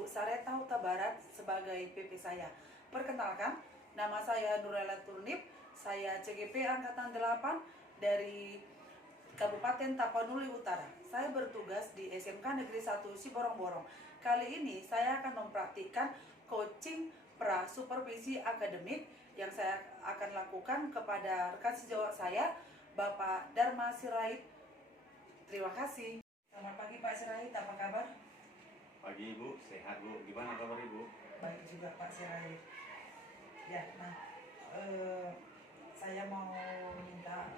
Bu Sareta Huta Barat sebagai PP saya. Perkenalkan, nama saya Nurela Turnip, saya CGP Angkatan 8 dari Kabupaten Tapanuli Utara. Saya bertugas di SMK Negeri 1 Siborong-Borong. Kali ini saya akan mempraktikkan coaching pra supervisi akademik yang saya akan lakukan kepada rekan sejawat saya, Bapak Dharma Sirait. Terima kasih. Selamat pagi Pak Sirait, apa kabar? Pagi Ibu, sehat Bu. Gimana kabar Ibu? Baik juga Pak Sirait. Ya, nah saya mau minta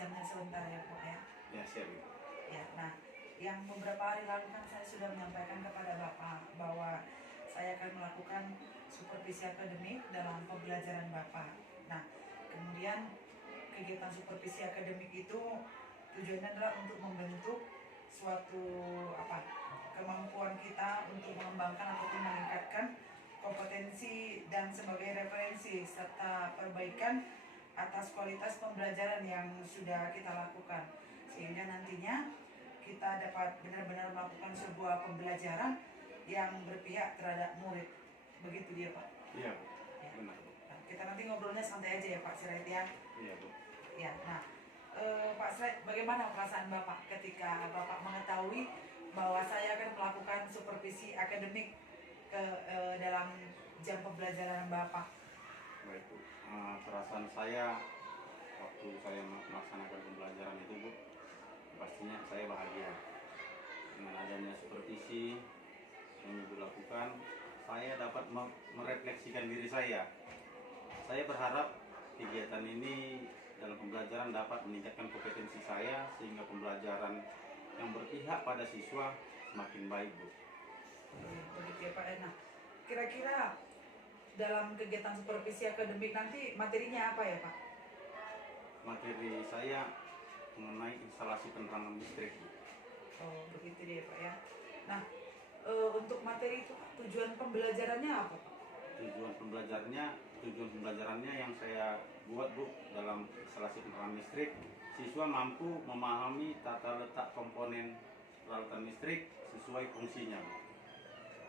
jamnya sebentar ya Pak ya. Ya siap Ibu. Ya, nah yang beberapa hari lalu kan saya sudah menyampaikan kepada Bapak bahwa saya akan melakukan supervisi akademik dalam pembelajaran Bapak. Nah, kemudian kegiatan supervisi akademik itu tujuannya adalah untuk membentuk suatu kemampuan kita untuk mengembangkan ataupun meningkatkan kompetensi dan sebagai referensi serta perbaikan atas kualitas pembelajaran yang sudah kita lakukan, sehingga nantinya kita dapat benar-benar melakukan sebuah pembelajaran yang berpihak terhadap murid. Begitu dia Pak? Iya Bu, Ya. benar Bu. Nah, kita nanti ngobrolnya santai aja ya Pak Sirait ya. Iya Bu. Ya, nah Pak Sirait, bagaimana perasaan Bapak ketika Bapak mengetahui bahwa saya akan melakukan supervisi akademik dalam jam pembelajaran Bapak? Baik Bu. Perasaan saya waktu saya melaksanakan pembelajaran itu Bu, pastinya saya bahagia. Dengan adanya supervisi yang Ibu lakukan, saya dapat merefleksikan diri saya. Saya berharap kegiatan ini dalam pembelajaran dapat meningkatkan kompetensi saya sehingga pembelajaran yang berpihak pada siswa semakin baik Bu. Begitu ya Pak. Nah, kira-kira dalam kegiatan supervisi akademik nanti materinya apa ya Pak? Materi saya mengenai instalasi penerangan listrik Bu. Oh begitu dia Pak ya. Nah, untuk materi itu tujuan pembelajarannya apa Pak? Tujuan pembelajarannya yang saya buat Bu, dalam instalasi penerangan listrik, siswa mampu memahami tata letak komponen peralatan listrik sesuai fungsinya Bu.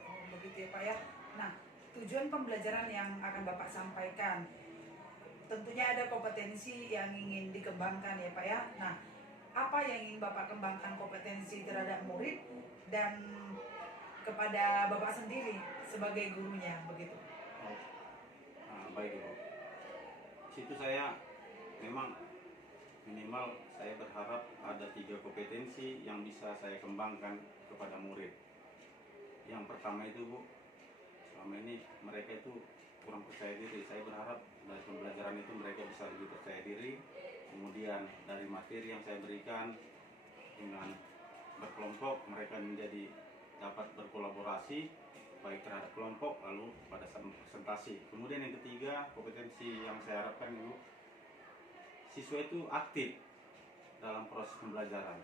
Oh begitu ya Pak ya. Nah, tujuan pembelajaran yang akan Bapak sampaikan, tentunya ada kompetensi yang ingin dikembangkan ya Pak ya. Nah, apa yang ingin Bapak kembangkan kompetensi terhadap murid dan kepada Bapak sendiri sebagai gurunya begitu? Baik Ibu. Situ saya memang minimal saya berharap ada 3 kompetensi yang bisa saya kembangkan kepada murid. Yang pertama itu Bu, selama ini mereka itu kurang percaya diri. Saya berharap dari pembelajaran itu mereka bisa lebih percaya diri. Kemudian dari materi yang saya berikan dengan berkelompok, mereka menjadi dapat berkolaborasi baik terhadap kelompok lalu pada saat presentasi. Kemudian yang ketiga, kompetensi yang saya harapkan Ibu, siswa itu aktif dalam proses pembelajaran.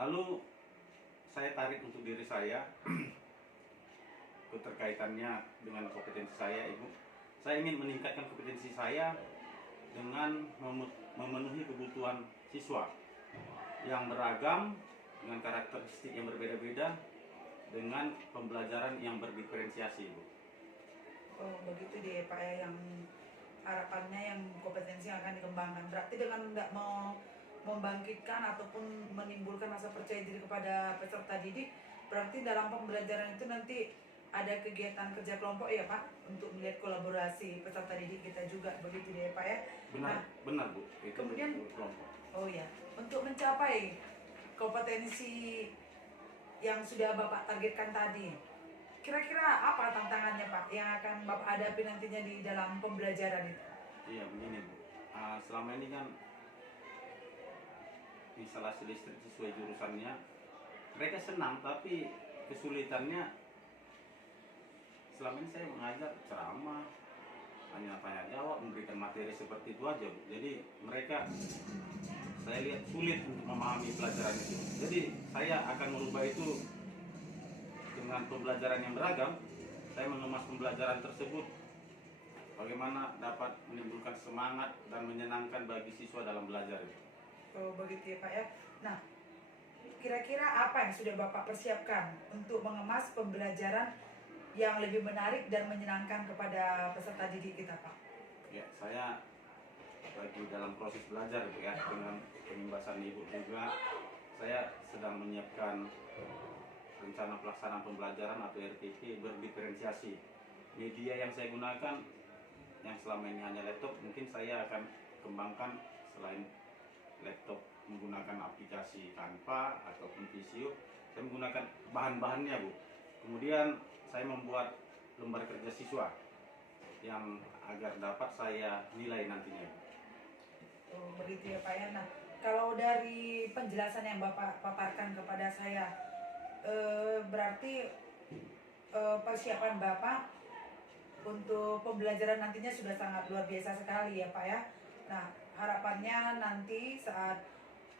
Lalu saya tarik untuk diri saya keterkaitannya dengan kompetensi saya Ibu. Saya ingin meningkatkan kompetensi saya dengan memenuhi kebutuhan siswa yang beragam dengan karakteristik yang berbeda-beda dengan pembelajaran yang berdiferensiasi Bu. Oh begitu dia Pak ya, yang harapannya yang kompetensi yang akan dikembangkan. Berarti dengan tidak mau membangkitkan ataupun menimbulkan rasa percaya diri kepada peserta didik, berarti dalam pembelajaran itu nanti ada kegiatan kerja kelompok ya Pak, untuk melihat kolaborasi peserta didik kita juga, begitu deh Pak ya. Benar Bu. Itu kemudian kelompok. Oh ya, untuk mencapai kompetensi yang sudah Bapak targetkan tadi, kira-kira apa tantangannya Pak yang akan Bapak hadapi nantinya di dalam pembelajaran itu? Iya begini Bu, selama ini kan instalasi listrik sesuai jurusannya mereka senang, tapi kesulitannya selama ini saya mengajar ceramah, tanya jawab, memberikan materi seperti itu aja Bu. Jadi mereka saya lihat sulit untuk memahami pelajaran itu. Jadi saya akan merubah itu dengan pembelajaran yang beragam. Saya mengemas pembelajaran tersebut bagaimana dapat menimbulkan semangat dan menyenangkan bagi siswa dalam belajar. Oh begitu ya Pak ya. Nah, kira-kira apa yang sudah Bapak persiapkan untuk mengemas pembelajaran yang lebih menarik dan menyenangkan kepada peserta didik kita, Pak? Ya, saya lagi dalam proses belajar Bu ya, dengan penyembasan Ibu juga. Saya sedang menyiapkan rencana pelaksanaan pembelajaran atau RPP berdiferensiasi. Media yang saya gunakan yang selama ini hanya laptop, mungkin saya akan kembangkan selain laptop menggunakan aplikasi Canva ataupun Visio, saya menggunakan bahan-bahannya Bu. Kemudian saya membuat lembar kerja siswa yang agar dapat saya nilai nantinya. Oh, begitu ya Pak ya. Nah, kalau dari penjelasan yang Bapak paparkan kepada saya, berarti persiapan Bapak untuk pembelajaran nantinya sudah sangat luar biasa sekali ya Pak ya. Nah, harapannya nanti saat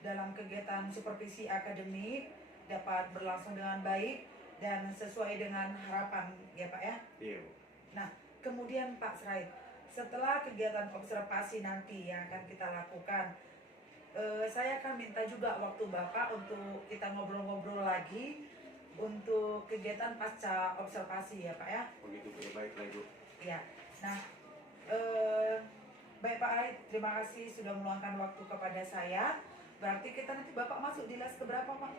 dalam kegiatan supervisi akademik dapat berlangsung dengan baik dan sesuai dengan harapan ya Pak ya. Iya Bu. Nah, kemudian Pak Sraid, setelah kegiatan observasi nanti yang akan kita lakukan, saya akan minta juga waktu Bapak untuk kita ngobrol-ngobrol lagi untuk kegiatan pasca observasi ya Pak ya. Begitu Bu, baiklah Ibu. Ya, nah baik Pak Aid, terima kasih sudah meluangkan waktu kepada saya. Berarti kita nanti Bapak masuk di les keberapa Pak?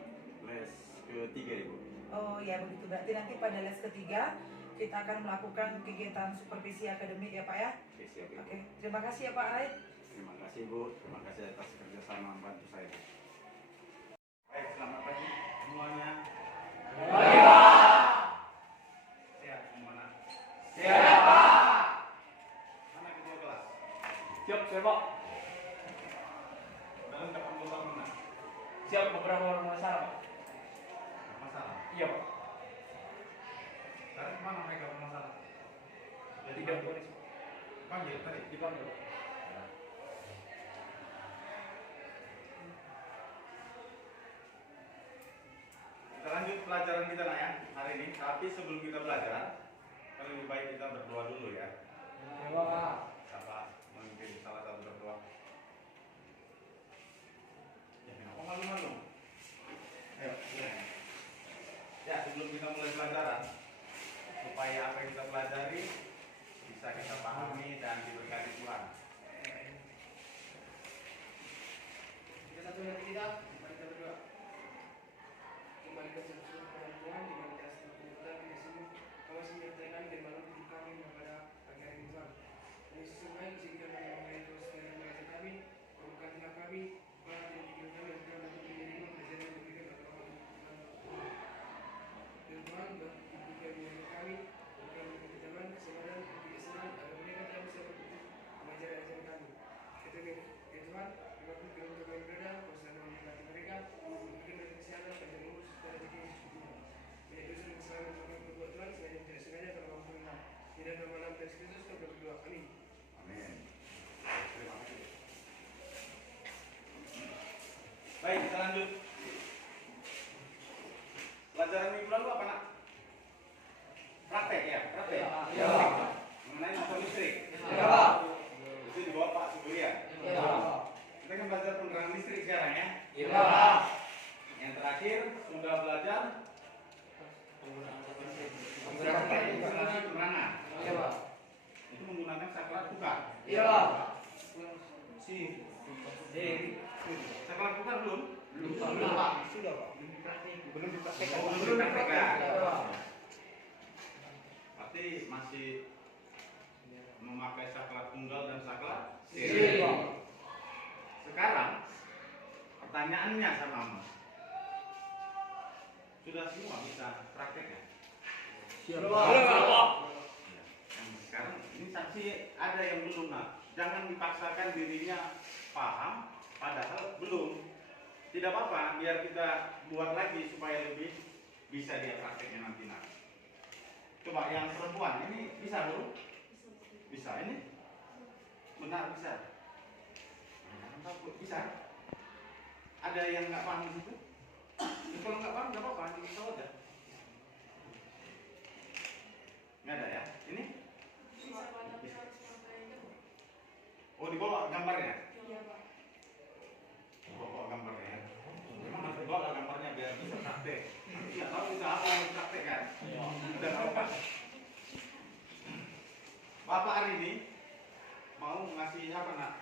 Les ketiga Ibu. Oh ya begitu, berarti nanti pada les ketiga kita akan melakukan kegiatan supervisi akademik ya Pak ya. Oke, siap Ibu. Oke, terima kasih ya Pak Aid. Terima kasih Bu, terima kasih atas kerjasama membantu saya. Baik, selamat pagi semuanya. Baik, Pak. Sehat semuanya. Siap, Pak. Mana ketua kelas? Siap, Pak. Udah lengkap anggota mana? Siap, beberapa orang masalah. Masalah. Iya, Pak. Sekarang kemana mereka bermasalah? Tidak boleh Panggil tadi. dipanggil. Kita lanjut pelajaran kita nak ya hari ini. Tapi sebelum kita belajar, kan lebih baik kita berdoa dulu ya. Iya, Pak. Siapa memimpin salah satu berdoa? Ya, kenapa malu-malu? Ayo, silakan. Ya, sebelum kita mulai pelajaran, supaya apa yang kita pelajari bisa kita pahami dan diberkati Tuhan. Kita satu hati kita, mari kita berdoa. Kembali ke surga Tuhan, di mana kita sedang berdoa, kita semua kau masih menyertakan firman hidup kami kepada pagi hari ini Tuhan. Dan Yesus Tuhan, izinkan kami mengenai terus dari mengajar kami, membuka telinga kami, malah dari pikiran kami yang sedang dapat menjadikan belajar yang diberikan oleh Allah Tuhan. Dan Tuhan, berikan mengajar kami, berikan ketegaman, kesabaran, kebijaksanaan, agar mereka dapat bisa berkutik mengajar ajaran kami. Kita ya Tuhan, terima kasih untuk kami berada, kau selalu memberkati mereka, memberikan mereka kesehatan, panjang umur, serta rezeki yang sempurna. Banyak dosa dan kesalahan yang kami berbuat Tuhan, sengaja dan tidak sengaja karena kau mengenal. Di dalam nama Nabi Yesus Kristus kami berdoa. Amin. Amin. Terima kasih. Baik, kita lanjut. Pelajaran minggu lalu apa nak? Praktek ya, praktek. Iya, Pak. Mengenai motor listrik. Iya, Pak. Itu dibawa Pak Subrian. Iya, Pak. Kita kan belajar penerangan listrik sekarang ya. Iya, Pak. Yang terakhir sudah belajar instalasi penerangan. Iya, Pak. Itu menggunakan saklar tukar. Iya, Pak. Sini. Saklar tukar belum? Belum, Pak. Sudah Pak. Belum dipraktekkan. Oh, belum dipraktekkan. Berarti masih memakai saklar tunggal dan saklar siri. Iya. Sekarang pertanyaannya sama Mas. Sudah semua bisa prakteknya? Siap, Pak. Sekarang ini saksi ada yang belum nak. Jangan dipaksakan dirinya paham padahal belum. Tidak apa-apa, biar kita buat lagi supaya lebih bisa dia prakteknya nanti nak. Coba yang perempuan ini bisa dulu? Bisa ini? Benar bisa. Jangan takut, bisa. Ada yang nggak paham di situ? Kalau nggak paham nggak apa-apa, dikasih aja. Nggak ada ya? Ini? Oh, dibawa gambarnya? Bawa gambarnya ya? Memang harus bawa gambarnya biar bisa praktek. Nanti nggak tahu kita apa yang praktek kan? Udah tahu Pak? Bapak hari ini mau ngasih apa nak?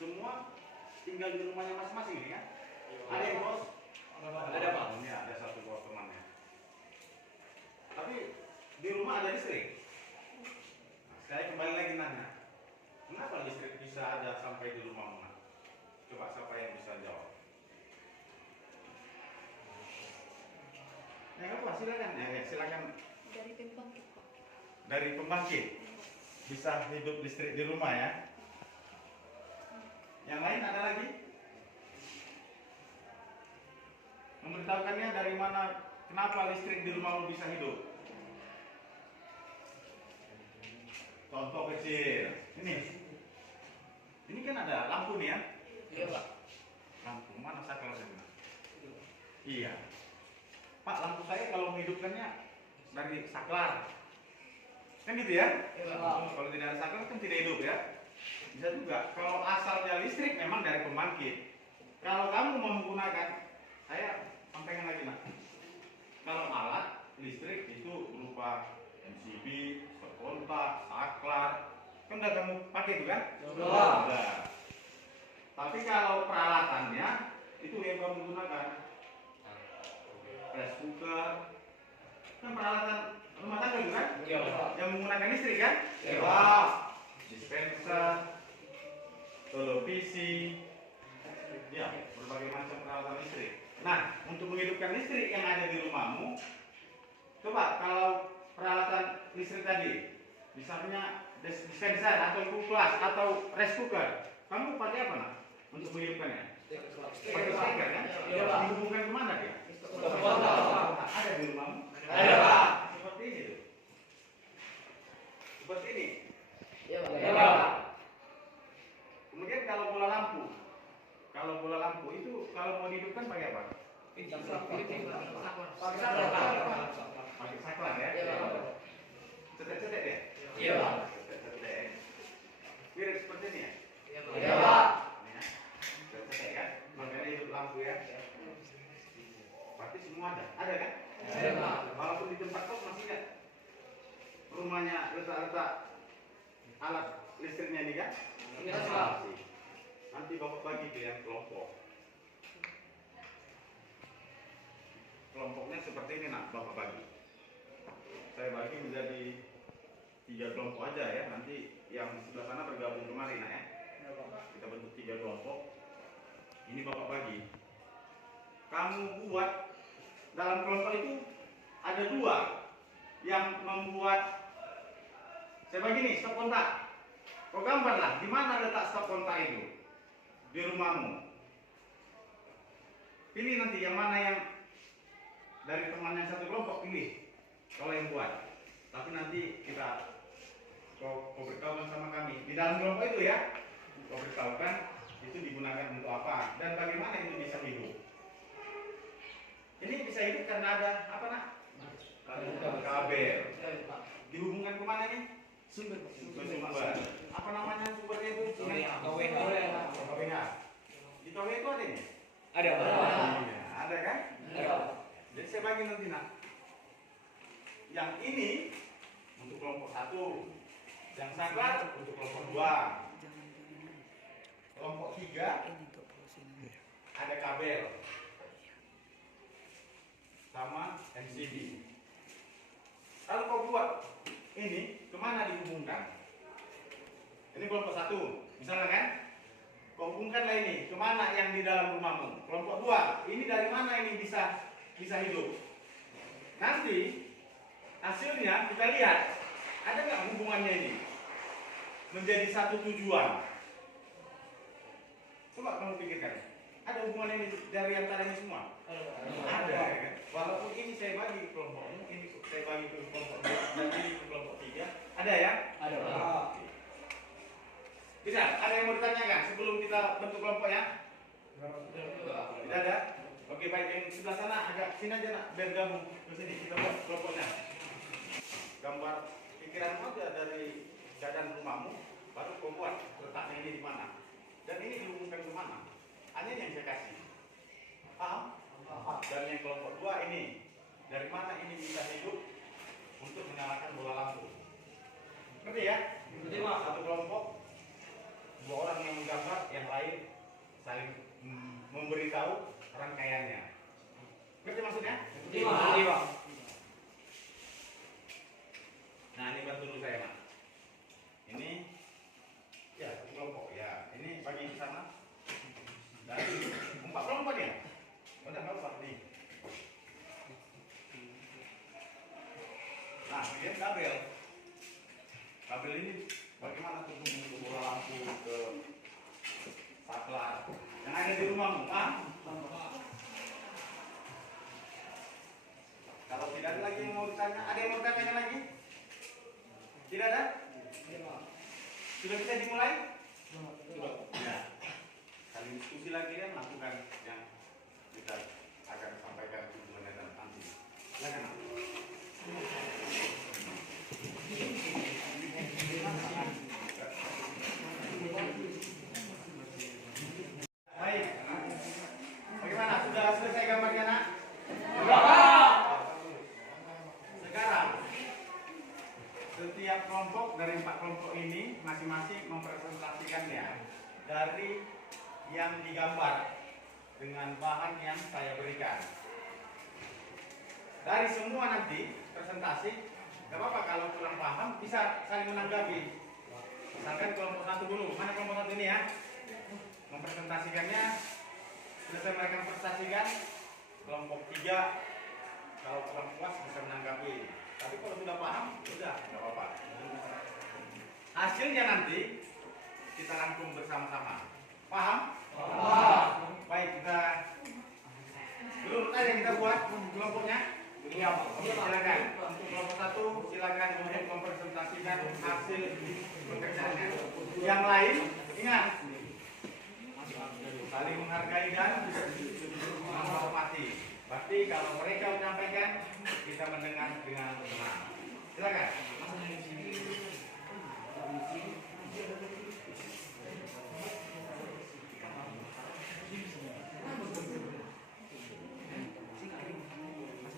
Semua tinggal di rumahnya masing-masing ini kan? Ada yang bos? Ada, Pak. Ini ada satu bos temannya. Tapi di rumah ada listrik. Nah, saya kembali lagi nanya, kenapa listrik bisa ada sampai di rumah Nak? Coba siapa yang bisa jawab? Ya apa? Silakan. Ya, silakan. Dari pembangkit, Pak. Dari pembangkit bisa hidup listrik di rumah ya. Yang lain ada lagi? Memberitahukannya dari mana, kenapa listrik di rumahmu bisa hidup? Contoh kecil. Ini kan ada lampu nih ya. Iya, Pak. Lampu mana saklar ini? Iya. Pak, lampu saya kalau menghidupkannya dari saklar. Kan gitu ya? Iya, Pak. Kalau tidak ada saklar kan tidak hidup ya. Bisa juga. Kalau asalnya listrik memang dari pembangkit. Kalau kamu mau menggunakan, saya sampaikan lagi nak. Kalau alat listrik itu berupa MCB, stop kontak, saklar, kan udah kamu pakai itu kan? Sudah. Sudah. Tapi kalau peralatannya itu yang kamu gunakan, rice cooker, kan peralatan rumah tangga itu kan? Iya, Pak. Yang menggunakan listrik kan? Iya, Pak. Dispenser, televisi, ya berbagai macam peralatan listrik. Nah, untuk menghidupkan listrik yang ada di rumahmu, coba kalau peralatan listrik tadi, misalnya dispenser atau kulkas atau rice cooker, kamu pakai apa nak untuk menghidupkannya? Pakai speaker kan? Iya, Pak. Dihubungkan kemana dia? Ada di rumahmu? Ada, Pak. Seperti ini tuh. Seperti ini. Iya, Pak. Kemudian kalau bola lampu itu kalau mau dihidupkan pakai apa? Pakai saklar ya? Iya, Pak. Cetek-cetek ya? Iya, Pak. Cetek-cetek. Mirip seperti ini ya? Iya, Pak. Ini ya? Cetek kan? Makanya hidup lampu ya? Berarti semua ada? Ada kan? Ada, Pak. Walaupun di tempat kos masih nggak? Rumahnya letak-letak alat listriknya ini kan? Iya, Pak. Masih. Nanti bapak bagi ke yang kelompok. Kelompoknya seperti ini nak, bapak bagi. Saya bagi menjadi 3 kelompok aja ya. Nanti yang sebelah sana bergabung kemari nak ya. Kita bentuk 3 kelompok. Ini bapak bagi. Kamu buat dalam kelompok itu ada 2 yang membuat. Saya bagi nih stop kontak. Kau gambarlah di mana letak stop kontak itu di rumahmu. Pilih nanti yang mana yang dari teman yang satu kelompok, pilih kalau yang buat. Tapi nanti kau beritahukan sama kami di dalam kelompok itu ya. Kau beritahukan itu digunakan untuk apa dan bagaimana itu bisa hidup. Ini bisa hidup karena ada apa nak? Kabel. Dihubungkan kemana nih? Sumber. Apa namanya sumbernya itu? KWH. Di KWH itu ada nih? Ada, Pak. Iya, ada kan? Ada. Jadi saya bagi nanti nak. Yang ini untuk kelompok 1, yang saklar untuk kelompok 2. Kelompok 3 ada kabel sama MCB. Kalau kau buat ini kemana dihubungkan? Ini kelompok 1, misalnya kan? Kau hubungkanlah ini kemana yang di dalam rumahmu? Kelompok 2, ini dari mana ini bisa hidup? Nanti hasilnya kita lihat ada nggak hubungannya ini menjadi satu tujuan? Coba kamu pikirkan, ada hubungannya ini dari antara ini semua? Ada ya kan? Walaupun ini saya bagi kelompokmu, ini saya bagi ke kelompok 2 dan ini ke kelompok 3, ada ya? Ada, Pak. Bisa? Ada yang mau ditanyakan sebelum kita bentuk kelompoknya? Tidak ada? Oke baik, yang sebelah sana agak sini aja nak, biar gabung ke sini kita buat kelompoknya. Gambar pikiranmu aja dari keadaan rumahmu, baru kau buat letaknya ini di mana dan ini dihubungkan ke mana. Hanya yang saya kasih. Paham? Dan yang kelompok 2 ini dari mana ini bisa hidup untuk Nah, kemudian kabel. Kabel ini bagaimana tuh bola lampu ke saklar yang ada di rumahmu? Kalau tidak ada lagi yang mau ditanya, ada yang mau ditanya lagi? Tidak ada? Sudah bisa dimulai? Sudah. Ya. Kali diskusi lagi kan lakukan yang kita akan sampaikan tujuannya dan nanti. Silakan. Baik. Bagaimana? Sudah selesai gambarnya, Nak? Sekarang setiap kelompok dari 4 kelompok ini masing-masing mempresentasikannya dari yang digambar dengan bahan yang saya berikan. Dari semua nanti presentasi, gak apa-apa kalau kurang paham bisa saling menanggapi. Misalkan kelompok 1 dulu, mana kelompok 1 ini ya? Mempresentasikannya, selesai mereka presentasikan, kelompok 3 kalau kurang puas bisa menanggapi. Tapi kalau sudah paham, sudah gak apa-apa. Hasilnya nanti kita rangkum bersama-sama. Paham? Baik, kita dulu tadi yang kita buat kelompoknya. Iya, silakan. Untuk kelompok 1 silakan untuk mempresentasikan hasil pekerjaannya. Yang lain ingat saling menghargai dan menghormati. Berarti kalau mereka menyampaikan kita mendengar dengan tenang. Silakan.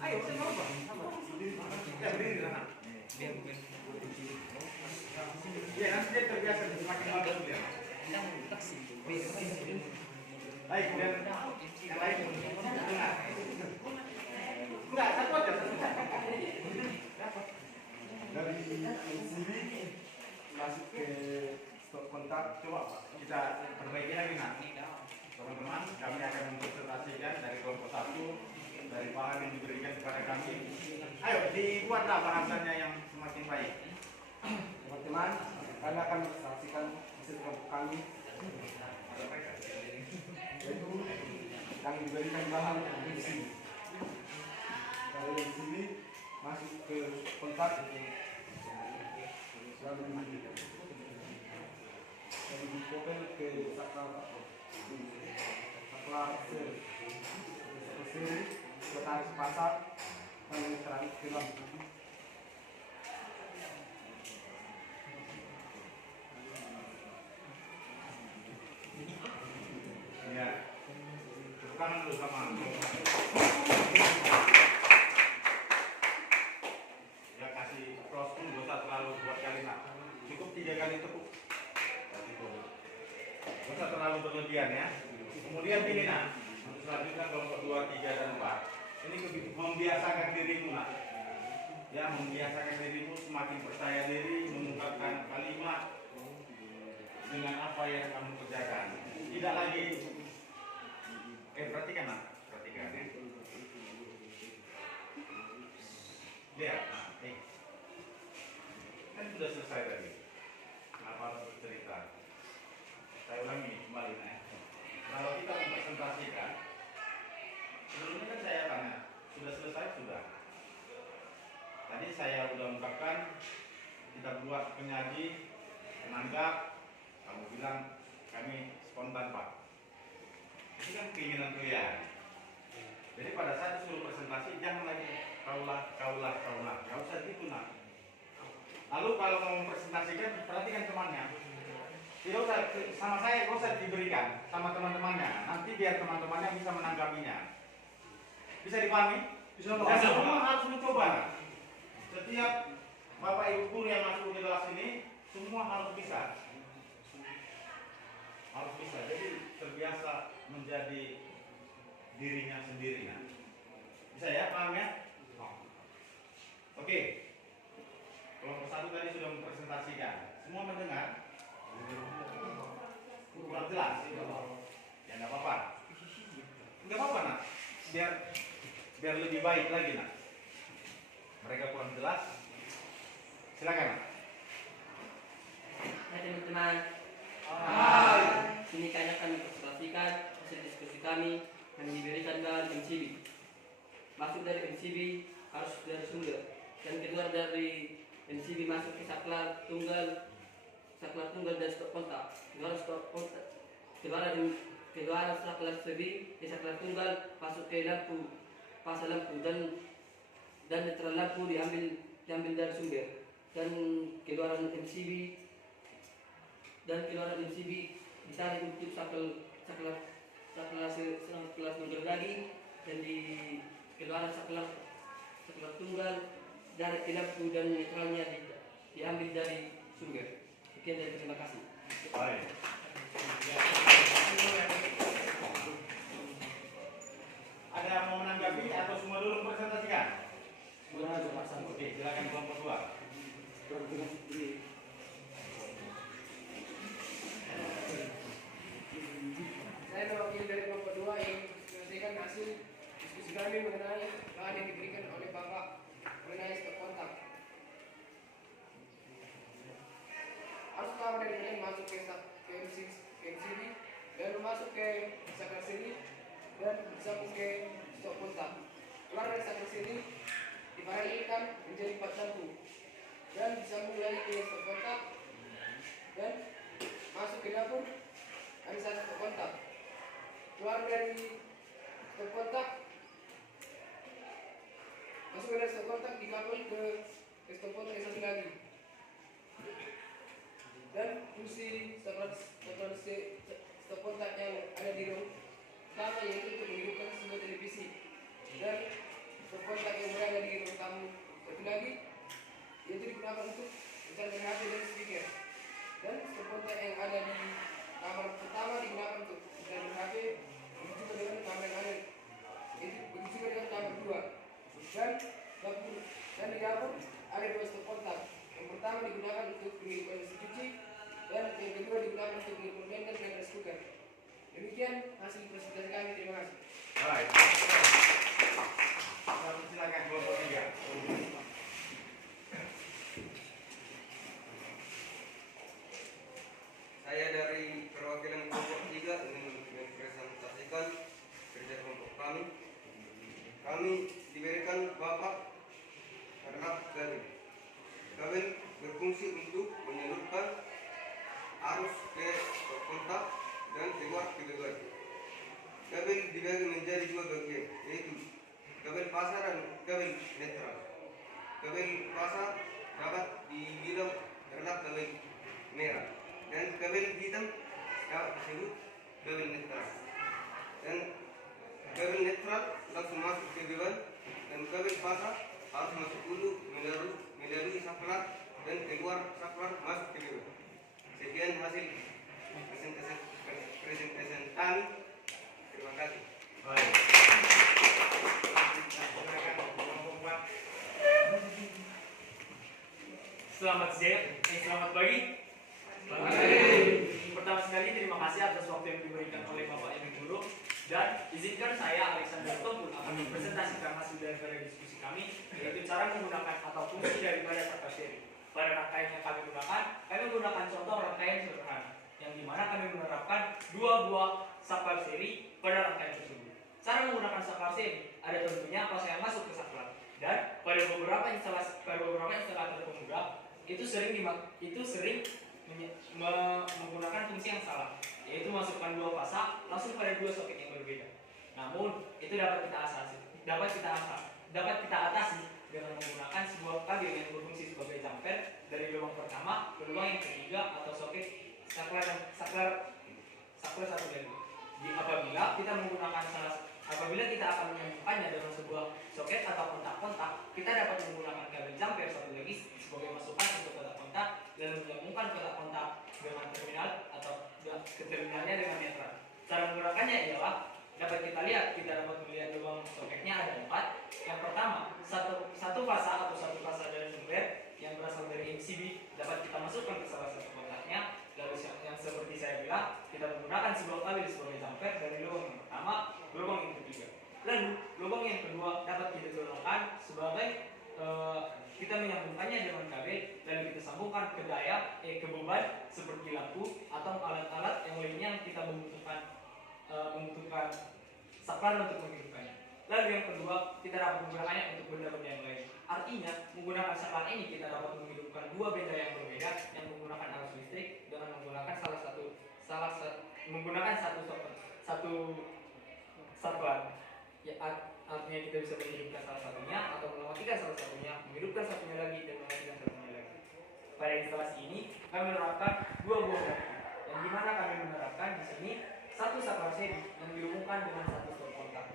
Ayo, saya mau apa? Ya, berdiri di sana. Ya, nanti dia terbiasa semakin lama dia. Baik, kemudian yang lain dengar. Enggak, satu aja. Dari sini masuk ke stop kontak. Coba Pak, kita perbaiki lagi nanti. Teman-teman, kami akan mempresentasikan dari kelompok 1 dari bahan yang diberikan kepada kami. Ayo, dibuatlah bahasannya yang semakin baik. Teman-teman, kami akan menyaksikan hasil kelompok kami, yaitu yang diberikan bahan di sini. Dari sini masuk ke kontak lalu dari dipopel ke saklar seri ke tarik pasar dan tarik ke lampu. Ya, tepuk tangan dulu sama. Ya, kasih applause pun gak usah terlalu buat kalimat. Cukup 3 kali tepuk. Gak usah terlalu berlebihan ya. Kemudian gini nak, untuk selanjutnya kelompok 2, 3, dan 4. Ini membiasakan dirimu nak. Ya, membiasakan dirimu semakin percaya diri, mengungkapkan kalimat dengan apa yang kamu kerjakan. Tidak lagi perhatikan nak, perhatikan ya. Lihat, nah, kan sudah selesai tadi. Kenapa harus bercerita? Saya ulangi kembali nah. Kalau kita mempresentasikan, sebelumnya kan saya tanya, sudah selesai? Sudah. Tadi saya sudah ungkapkan, kita buat penyaji, menanggap, kamu bilang kami spontan Pak. Itu kan keinginan kalian. Jadi pada saat disuruh presentasi jangan lagi kaulah, nggak usah gitu nak. Lalu kalau mau mempresentasikan perhatikan temannya. Tidak usah sama saya, nggak usah diberikan sama teman-temannya. Nanti biar teman-temannya bisa menanggapinya. Bisa dipahami? Bisa. Dan semua harus mencoba. Nak. Setiap bapak ibu guru yang masuk di kelas ini semua harus bisa. Harus bisa. Jadi terbiasa menjadi dirinya sendiri. Nah. Bisa ya, paham ya? Oke. Kelompok 1 tadi sudah mempresentasikan. Semua mendengar? Kurang jelas? Ya nggak apa-apa. Nggak apa-apa nak. Biar lebih baik lagi nak. Mereka kurang jelas. Silakan. Hai teman-teman. Ini kayaknya kami presentasikan hasil diskusi kami yang diberikan dalam MCB. Masuk dari MCB harus dari sumber, dan keluar dari MCB masuk ke saklar tunggal dan stop kontak. Keluar stop kontak, keluar saklar sebi di saklar tunggal masuk ke lampu, pasang lampu dan netral lampu diambil dari sumber, dan keluaran MCB ditarik untuk saklar tunggal lagi, dan di keluaran saklar tunggal dari lampu dan netralnya diambil dari sumber. Sekian dan terima kasih. Baik. Ada yang mau menanggapi atau semua dulu mempresentasikan? Oke, silakan kelompok 2. Saya mewakili dari kelompok 2 yang menyelesaikan hasil diskusi kami mengenai bahan yang diberikan oleh Bapak mengenai stop kontak. Arus utama dari relay masuk ke MCB dan masuk ke saklar sini dan disambung ke stop kontak. Keluar dari saklar sini diparalelkan menjadi 4 lampu dan disambung lagi ke stop kontak dan masuk ke dapur ada satu stop kontak. Keluar dari stop kontak, masuk dari stop kontak dikabel ke stop kontak yang satu lagi, dan fungsi stop kontak yang ada di room utama yaitu untuk menghidupkan sebuah televisi, dan stop kontak yang berada di room tamu satu lagi yaitu digunakan untuk mencari HP dan speaker, dan stop kontak yang ada di kamar pertama digunakan untuk mencari HP. Begitu juga dengan kamar yang ada, begitu juga dengan kamar 2 dan di dapur ada 2 stop kontak. Yang pertama digunakan untuk menghidupkan mesin cuci, dan yang kedua digunakan untuk menghidupkan blender dan rice cooker. Demikian hasil presentasi kami. Terima kasih. Baik. Silakan kelompok 3. Saya dari perwakilan kelompok 3 ingin mempresentasikan kerja kelompok kami. Kami diberikan Bapak terhadap kabel. Kabel berfungsi untuk menyalurkan arus ke kontak dan keluar ke berbagai. Kabel dibagi menjadi 2 bagian, yaitu kabel pasar dan kabel netral. Kabel pasar dapat dibilang adalah kabel merah, dan kabel hitam dapat disebut kabel netral. Dan kabel netral langsung masuk ke beban, dan kabel pasar harus masuk dulu melalui saklar dan keluar saklar masuk ke beban. Sekian hasil presentasi kami. Terima kasih. Baik. Silakan kelompok 4. Selamat siang, selamat pagi. Pertama sekali terima kasih atas waktu yang diberikan oleh Bapak Ibu Guru, dan izinkan saya Alexander Tompul akan mempresentasikan hasil daripada diskusi kami, yaitu cara menggunakan atau fungsi daripada saklar seri. Pada rangkaian yang kami gunakan, kami menggunakan contoh rangkaian sederhana, yang dimana kami menerapkan 2 buah saklar seri pada rangkaian tersebut. Cara menggunakan saklar seri ada tentunya pas yang masuk ke saklar, dan pada beberapa instalator pemuda itu sering menggunakan fungsi yang salah, yaitu masukkan 2 fasa langsung pada 2 soket yang berbeda. Namun itu dapat kita atasi dengan menggunakan sebuah kabel yang berfungsi sebagai jumper dari lubang pertama ke lubang yang ketiga atau soket saklar satu lagi. Apabila kita akan menyambungkannya dengan sebuah soket atau kontak-kontak, kita dapat menggunakan kabel jumper satu lagi sebagai masukan untuk kontak-kontak dan menyambungkan kontak-kontak dengan terminal atau ke terminalnya dengan netral. Cara menggunakannya ialah dapat kita dapat melihat lubang soketnya ada 4. Yang pertama, satu fasa dari sumber yang berasal dari MCB dapat kita masukkan ke salah satu kontaknya. Lalu yang seperti saya bilang, kita menggunakan sebuah kabel sebagai jumper dari lubang yang pertama ke lubang yang ketiga. Lalu lubang yang kedua dapat kita gunakan sebagai kita menyambungkannya dengan kabel, lalu menggunakan kebeban seperti lampu atau alat-alat yang lainnya yang kita membutuhkan saklar untuk menghidupkannya. Lalu yang kedua, kita dapat menggunakannya untuk benda-benda yang lain. Artinya, menggunakan saklar ini kita dapat menghidupkan dua benda yang berbeda yang menggunakan arus listrik dengan menggunakan satu saklar. Ya, artinya kita bisa menghidupkan salah satunya atau mematikan salah satunya, menghidupkan satunya lagi dan mematikan satunya lagi. Pada instalasi ini kami menerapkan dua buah batu, yang dimana kami menerapkan di sini satu saklar seri yang dihubungkan dengan satu stop kontak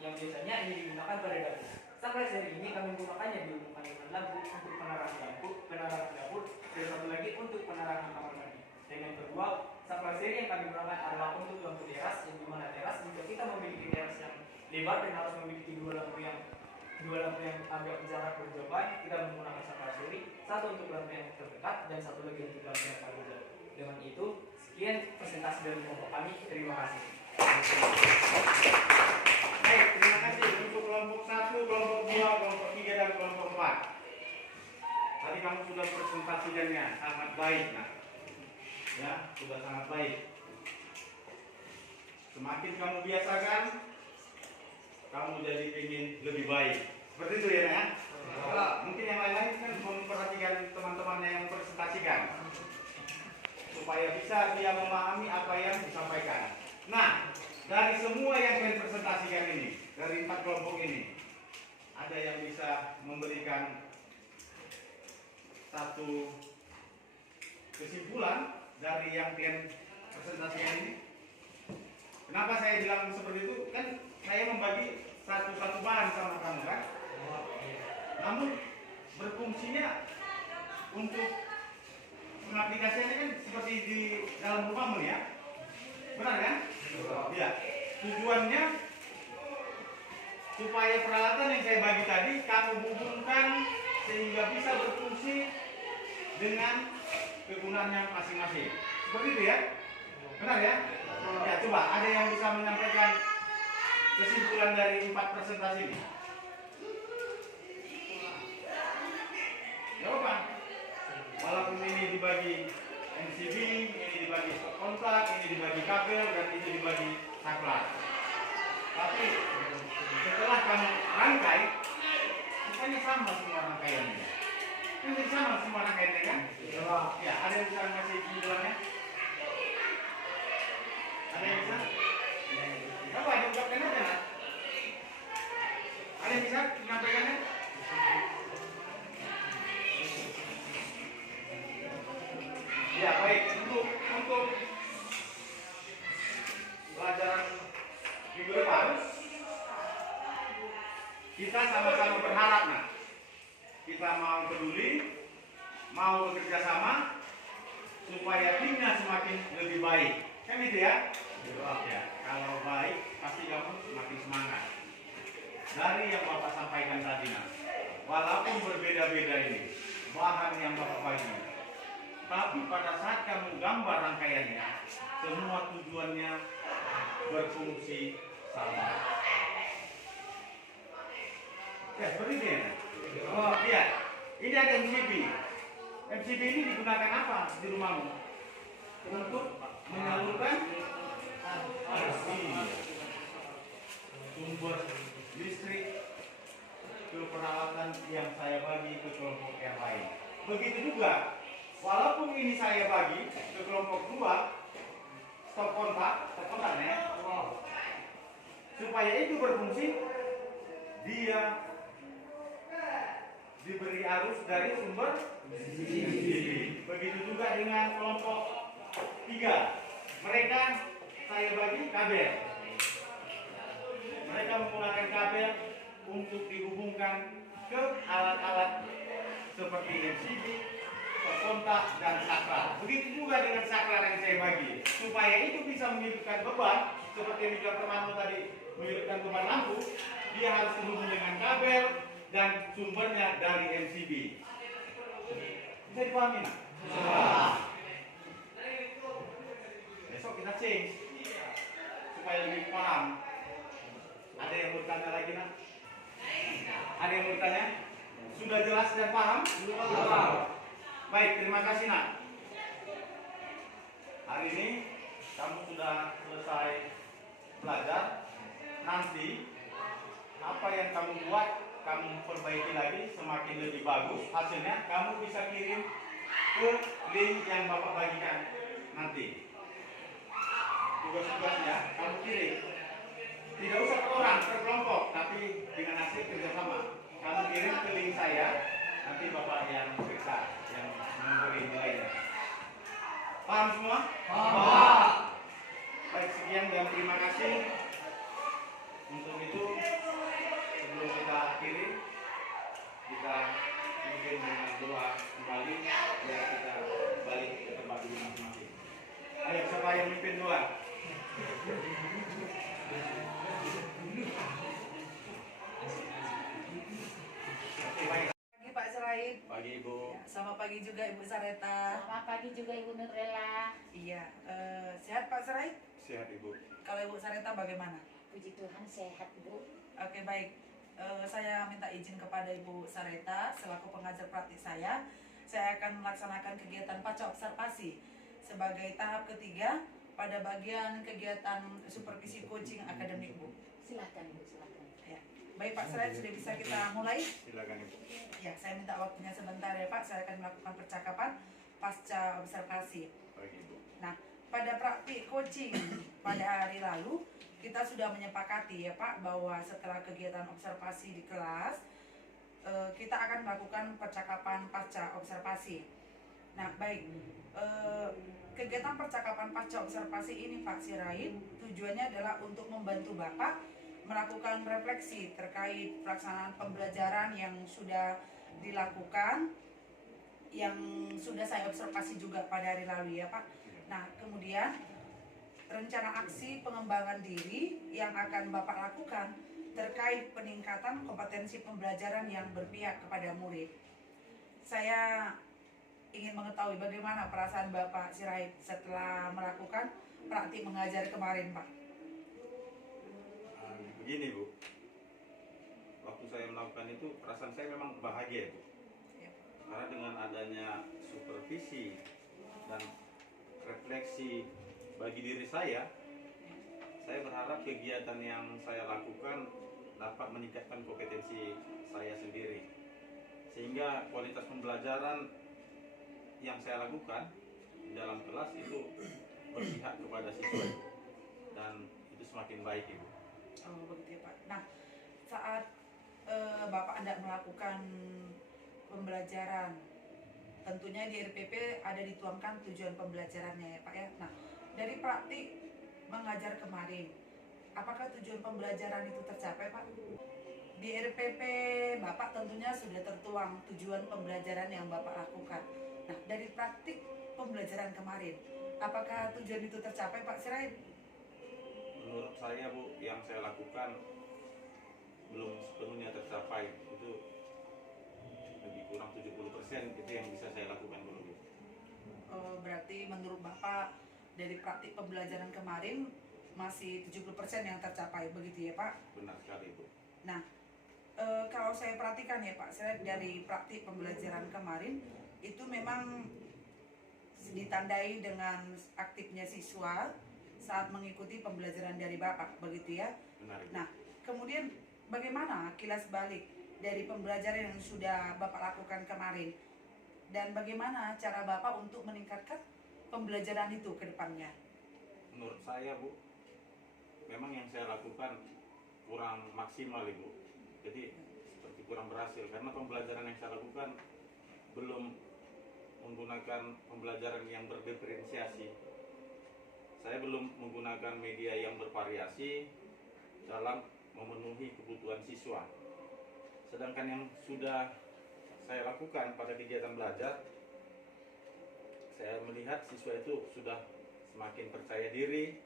yang biasanya ini digunakan pada dapur. Saklar seri ini kami menggunakannya dihubungkan dengan lampu untuk penerangan dapur, dan satu lagi untuk penerangan kamar mandi. Dan yang kedua, saklar seri yang kami gunakan adalah untuk lampu teras, yang dimana teras jika kita memiliki teras yang lebar dan harus memiliki dua lampu yang agak jarak berjauhan, kita menggunakan saklar seri, satu untuk lampu yang terdekat dan satu lagi untuk lampu yang paling jauh. Dengan itu, sekian presentasi dari kelompok kami. Terima kasih. Baik, terima kasih untuk kelompok 1, kelompok 2, kelompok 3, dan kelompok 4. Tadi kamu sudah presentasikannya sangat baik, nah. Ya, sudah sangat baik. Semakin kamu biasakan, kamu jadi ingin lebih baik. Seperti itu ya, Nak? Mungkin yang lain-lain kan memperhatikan teman-temannya yang mempresentasikan, supaya bisa dia memahami apa yang disampaikan. Nah, dari semua yang saya presentasikan ini, dari 4 kelompok ini, ada yang bisa memberikan satu kesimpulan dari yang kalian presentasikan ini? Kenapa saya bilang seperti itu? Kan saya membagi satu-satu bahan sama kamu kan? Namun berfungsinya untuk pengaplikasiannya kan seperti di dalam rumahmu ya? Benar kan? Ya. Tujuannya supaya peralatan yang saya bagi tadi kamu hubungkan sehingga bisa berfungsi dengan kegunaannya masing-masing. Seperti itu ya? Benar ya? Ya, coba ada yang bisa menyampaikan kesimpulan dari 4 presentasi ini? Ya apa? Walaupun ini dibagi MCB, ini dibagi stop kontak, ini dibagi kabel, dan itu dibagi saklar. Tapi setelah kamu rangkai, rupanya sama semua rangkaiannya. Ini sama semua rangkaiannya kan? Ya, ada yang bisa ngasih kesimpulannya? Ada yang bisa? Apa? Diungkapkan aja, Nak. Ada yang bisa menyampaikannya? Ya, baik. Untuk pelajaran minggu depan, kita sama-sama berharap, nah, kita mau peduli, mau bekerja sama, supaya timnya semakin lebih baik. Kan itu ya? Ya, kalau baik, pasti kamu semakin semangat. Dari yang Bapak sampaikan tadi, nah, walaupun berbeda-beda ini, bahan yang Bapak bagi, tapi pada saat kamu gambar rangkaiannya, semua tujuannya berfungsi sama. Ya, seperti ini ya? Oh, iya. Ini ada MCB. MCB ini digunakan apa di rumahmu? Untuk menyalurkan sumber listrik ke peralatan yang saya bagi ke kelompok yang lain. Begitu juga, walaupun ini saya bagi ke kelompok 2, stop kontaknya, supaya itu berfungsi, dia diberi arus dari sumber listrik. Begitu juga dengan kelompok 3, mereka saya bagi kabel. Mereka menggunakan kabel untuk dihubungkan ke alat-alat seperti MCB, kontak, dan saklar. Begitu juga dengan saklar yang saya bagi, supaya itu bisa menghidupkan beban, seperti yang bilang temanmu tadi, menghidupkan beban lampu, dia harus terhubung dengan kabel dan sumbernya dari MCB. Bisa dipahami, nak? Besok kita change supaya lebih paham. Ada yang bertanya lagi, nak? Ada yang bertanya? Sudah jelas dan paham? Baik, terima kasih nak. Hari ini kamu sudah selesai belajar. Nanti apa yang kamu buat, kamu perbaiki lagi semakin lebih bagus. Hasilnya kamu bisa kirim ke link yang Bapak bagikan nanti. Tugas-tugasnya kamu kirim. Tidak usah per orang, per kelompok, tapi dengan hasil kerjasama. Kamu kirim ke link saya, nanti Bapak yang periksa, yang memberi nilainya. Paham semua? Paham. Baik, sekian dan terima kasih. Untuk itu, sebelum kita akhiri, kita mungkin dengan doa kembali biar kita balik ke tempat duduk masing-masing. Ayo, siapa yang mimpin doa? Oke, baik. Pagi Pak Seraid. Pagi Ibu. Ya, selamat pagi juga Ibu Sareta. Selamat pagi juga Ibu Nurlela. Iya, sehat Pak Seraid? Sehat Ibu. Kalau Ibu Sareta bagaimana? Puji Tuhan sehat Bu. Oke baik, saya minta izin kepada Ibu Sareta selaku pengajar praktik saya akan melaksanakan kegiatan pasca observasi sebagai tahap ketiga pada bagian kegiatan supervisi coaching akademik Bu. Silakan Bu, silakan. Ya. Baik Pak Seraid, sudah bisa kita mulai? Silakan Ibu. Ya, saya minta waktunya sebentar ya Pak, saya akan melakukan percakapan pasca observasi. Pagi Ibu. Nah, pada praktik coaching pada hari lalu kita sudah menyepakati ya Pak bahwa setelah kegiatan observasi di kelas kita akan melakukan percakapan pasca observasi. Nah baik, kegiatan percakapan pasca observasi ini Pak Sirait tujuannya adalah untuk membantu Bapak melakukan refleksi terkait pelaksanaan pembelajaran yang sudah dilakukan, yang sudah saya observasi juga pada hari lalu ya Pak. Nah kemudian rencana aksi pengembangan diri yang akan Bapak lakukan terkait peningkatan kompetensi pembelajaran yang berpihak kepada murid. Saya ingin mengetahui bagaimana perasaan Bapak Sirait setelah melakukan praktik mengajar kemarin, Pak. Begini Bu, waktu saya melakukan itu perasaan saya memang bahagia Bu. Ya. Karena dengan adanya supervisi dan refleksi bagi diri saya berharap kegiatan yang saya lakukan dapat meningkatkan kompetensi saya sendiri. Sehingga kualitas pembelajaran yang saya lakukan di dalam kelas itu berpihak kepada siswa dan itu semakin baik Ibu. Oh begitu ya Pak. Nah saat Bapak hendak melakukan pembelajaran, tentunya di RPP ada dituangkan tujuan pembelajarannya ya Pak ya. Nah dari praktik mengajar kemarin, apakah tujuan pembelajaran itu tercapai Pak? Di RPP Bapak tentunya sudah tertuang tujuan pembelajaran yang Bapak lakukan. Nah dari praktik pembelajaran kemarin, apakah tujuan itu tercapai Pak Sirait? Menurut saya Bu, yang saya lakukan belum sepenuhnya tercapai. Itu lebih kurang 70% itu yang bisa saya lakukan dulu Bu. Berarti menurut Bapak dari praktik pembelajaran kemarin masih 70% yang tercapai, begitu ya Pak? Benar sekali Bu. Nah, kalau saya perhatikan ya Pak, saya dari praktik pembelajaran kemarin itu memang ditandai dengan aktifnya siswa saat mengikuti pembelajaran dari Bapak, begitu ya? Benar Ibu. Nah, kemudian bagaimana kilas balik dari pembelajaran yang sudah Bapak lakukan kemarin? Dan bagaimana cara Bapak untuk meningkatkan pembelajaran itu ke depannya? Menurut saya Bu, memang yang saya lakukan kurang maksimal Ibu. Jadi seperti kurang berhasil karena pembelajaran yang saya lakukan belum menggunakan pembelajaran yang berdiferensiasi. Saya belum menggunakan media yang bervariasi dalam memenuhi kebutuhan siswa. Sedangkan yang sudah saya lakukan pada kegiatan belajar, saya melihat siswa itu sudah semakin percaya diri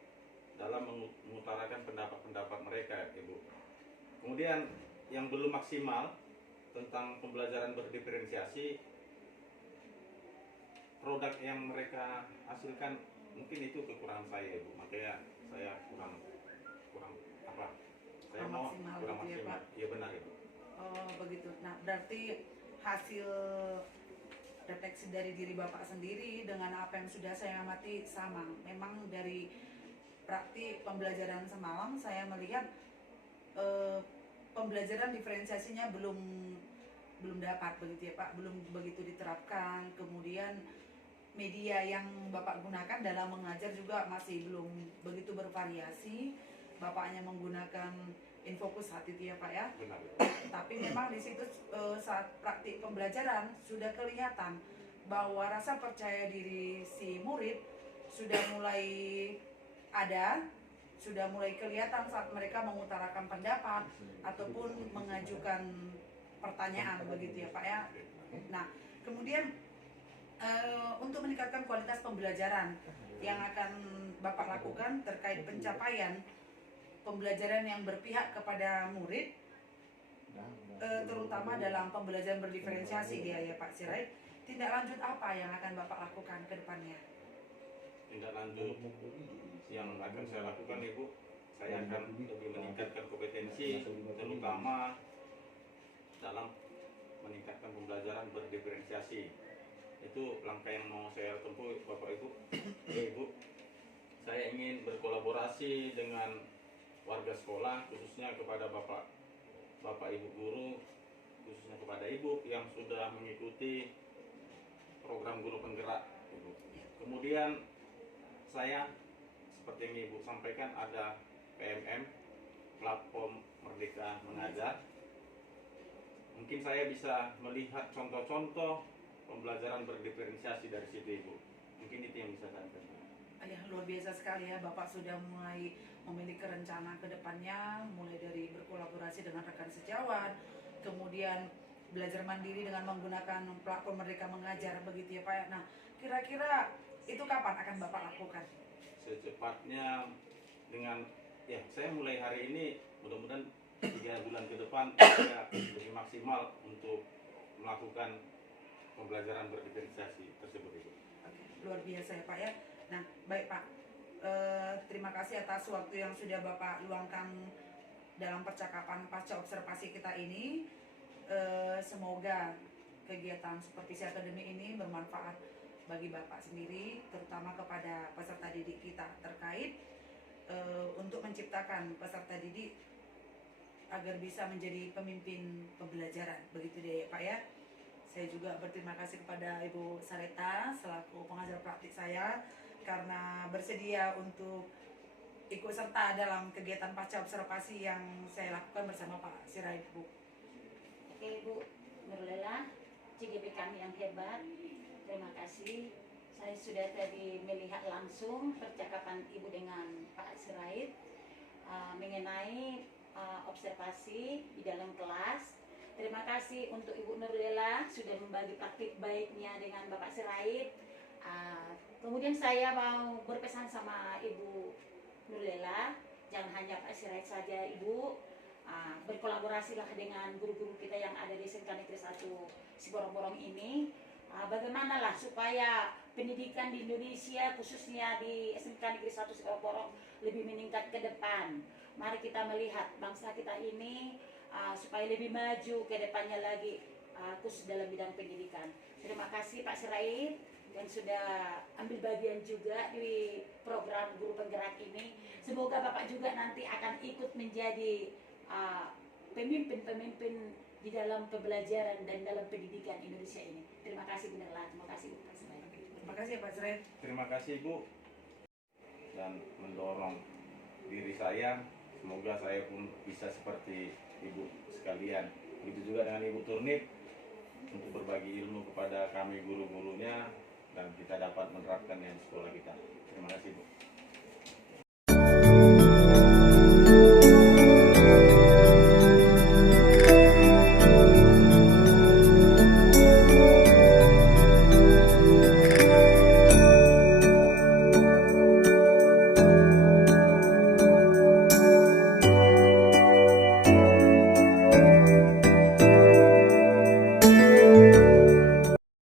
dalam mengutarakan pendapat-pendapat mereka, Ibu. Kemudian yang belum maksimal tentang pembelajaran berdiferensiasi, produk yang mereka hasilkan mungkin itu kekurangan saya, Ibu. Makanya saya kurang apa? Saya Kurang mau maksimal kurang gitu ya, maksimal. Pak? Iya benar Ibu. Oh begitu. Nah berarti hasil refleksi dari diri Bapak sendiri dengan apa yang sudah saya amati sama. Memang dari praktik pembelajaran semalam saya melihat pembelajaran diferensiasinya belum dapat begitu ya Pak, belum begitu diterapkan. Kemudian media yang Bapak gunakan dalam mengajar juga masih belum begitu bervariasi. Bapaknya menggunakan Infocus saat itu ya Pak ya. Benar. Tapi memang di situ saat praktik pembelajaran sudah kelihatan bahwa rasa percaya diri si murid sudah mulai ada, sudah mulai kelihatan saat mereka mengutarakan pendapat ataupun mengajukan pertanyaan begitu ya Pak ya. Nah, kemudian untuk meningkatkan kualitas pembelajaran yang akan Bapak lakukan terkait pencapaian pembelajaran yang berpihak kepada murid, terutama dalam pembelajaran berdiferensiasi dia ya Pak Sirait, tindak lanjut apa yang akan Bapak lakukan ke depannya? Tindak lanjut yang akan saya lakukan Ibu, saya akan lebih meningkatkan kompetensi terutama dalam meningkatkan pembelajaran berdiferensiasi. Itu langkah yang mau saya tempuh Bapak Ibu. Ya Ibu, saya ingin berkolaborasi dengan warga sekolah, khususnya kepada Bapak Ibu guru, khususnya kepada Ibu yang sudah mengikuti program guru penggerak Ibu. Kemudian saya seperti yang Ibu sampaikan ada PMM, Platform Merdeka Mengajar. Mungkin saya bisa melihat contoh-contoh pembelajaran berdiferensiasi dari situ Ibu. Mungkin itu yang bisa saya sampaikan. Ya, luar biasa sekali ya, Bapak sudah mulai memiliki rencana ke depannya, mulai dari berkolaborasi dengan rekan sejawat, kemudian belajar mandiri dengan menggunakan platform Merdeka Mengajar begitu ya Pak. Nah, kira-kira itu kapan akan Bapak lakukan? Secepatnya dengan saya mulai hari ini, mudah-mudahan 3 bulan ke depan saya lebih maksimal untuk melakukan pembelajaran berdiferensiasi tersebut Ibu. Oke, luar biasa ya Pak ya. Nah, baik Pak, terima kasih atas waktu yang sudah Bapak luangkan dalam percakapan pasca observasi kita ini. Semoga kegiatan supervisi akademik ini bermanfaat bagi Bapak sendiri, terutama kepada peserta didik kita terkait untuk menciptakan peserta didik agar bisa menjadi pemimpin pembelajaran, begitu deh Pak ya. Saya juga berterima kasih kepada Ibu Sareta selaku pengajar praktik saya karena bersedia untuk ikut serta dalam kegiatan pasca observasi yang saya lakukan bersama Pak Sirait Bu. Oke Bu Nurlela, CGP kami yang hebat, terima kasih. Saya sudah tadi melihat langsung percakapan Ibu dengan Pak Sirait mengenai observasi di dalam kelas. Terima kasih untuk Ibu Nurlela sudah membagi praktik baiknya dengan Bapak Sirait. Kemudian saya mau berpesan sama Ibu Nurlela, jangan hanya Pak Sirait saja Ibu, berkolaborasilah dengan guru-guru kita yang ada di SMK Negeri 1 Siborong-Borong ini. Bagaimanalah supaya pendidikan di Indonesia khususnya di SMK Negeri 1 Siborong-Borong lebih meningkat ke depan. Mari kita melihat bangsa kita ini supaya lebih maju ke depannya lagi, khusus dalam bidang pendidikan. Terima kasih Pak Sirait yang sudah ambil bagian juga di program guru penggerak ini. Semoga Bapak juga nanti akan ikut menjadi pemimpin-pemimpin di dalam pembelajaran dan dalam pendidikan Indonesia ini. Terima kasih benar. Terima kasih Pak Sirait. Terima kasih Pak Sirait. Terima kasih Bu, dan mendorong diri saya, semoga saya pun bisa seperti Ibu sekalian. Begitu juga dengan Ibu Turnip untuk berbagi ilmu kepada kami guru-gurunya dan kita dapat menerapkannya di sekolah kita. Terima kasih Bu.